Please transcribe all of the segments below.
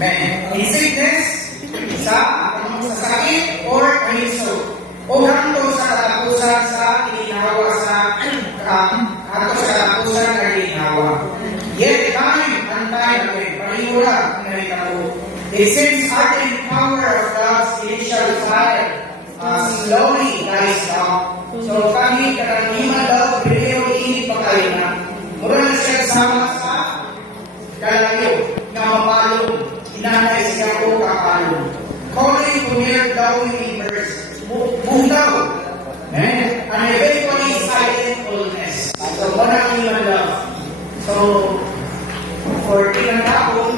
In sickness, sa sakit or kahiso. O hangtod sa katapusan sa ginhawa sa hangtod sa katapusan na ginhawa. Yet time and time again, panihula ang nahitabo. The same ardent power of God's initial fire slowly dies down. So kami karaniwan daw, pero init pa kayo na. Mura na siya sama sa kalayo na mapalong. Inanay siya o kapalong. Calling to mere glowing embers. Budaw. And eventually silent coldness. So wala ang ilang love. So, for ilang tapon,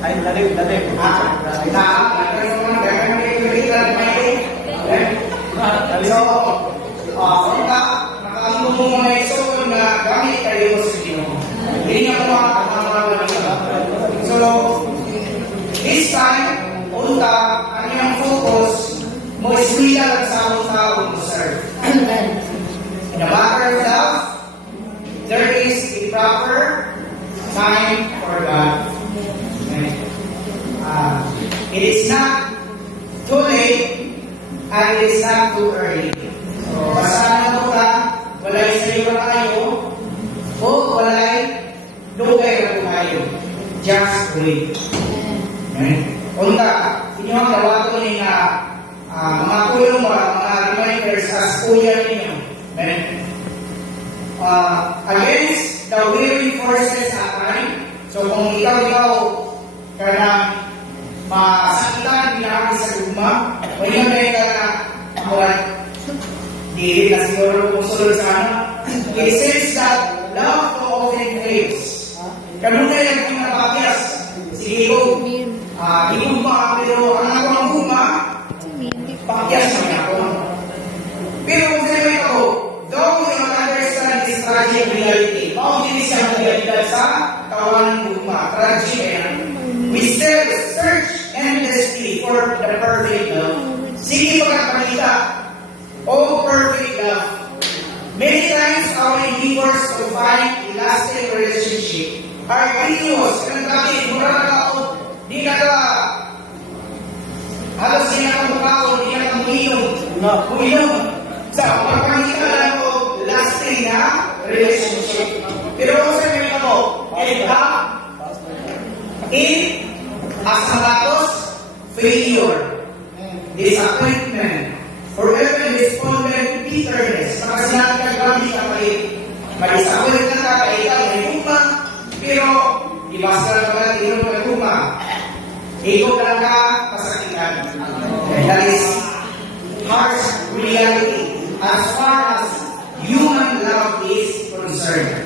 ay, dalig. Nakalimutan mo mga iso na gamit kayo sa Ginoo. Hindi nga po makakamagal nila. So, this time, unta, ang iyong focus mo is real at sa tao mo serve. In a matter of love, there is a proper time for God. It is not too late and it is not too early. So, basta na mo ka, walay sa iyo na kayo, o walay lugay na po kayo. Just wait. Unta, inyo ang dawato ni na mga kulong ba, mga reminders as kuya ninyo. Against the weary forces at time. So kung ikaw ka na masakitan, ginahagi sa lugma, o yun ka na di na siguro kung sulod sana. It says that love to often fails. Kanunay ang pinapakyas. Sige ko, higugma, pero ang ako ang guma, pakyas naman ako. Pero kung sinabi ako, though we don't understand this tragic reality, mauntinis siya ang realidad sa kawalan ng guma, tragic yan. We still search endlessly for the perfect love. Sige pagkakakita, oh perfect love. Many times our endeavors to find a lasting relationship are videos. Kanang kami, mura na ako, di na ka, halos di na ka mukao, di na ka uminom. Sa pagkakita lang ko, lasting na relationship. Pero kung sabi mo, as matapos, failure, disappointment, or even despondent bitterness. Makasinabi ka kami ka kayo, mag-disappoint ka ka, ikaw may kuma, pero ibasa ka ba, ikaw may kuma. Ikaw ka lang ka, pasakitan. That is harsh reality as far as human love is concerned.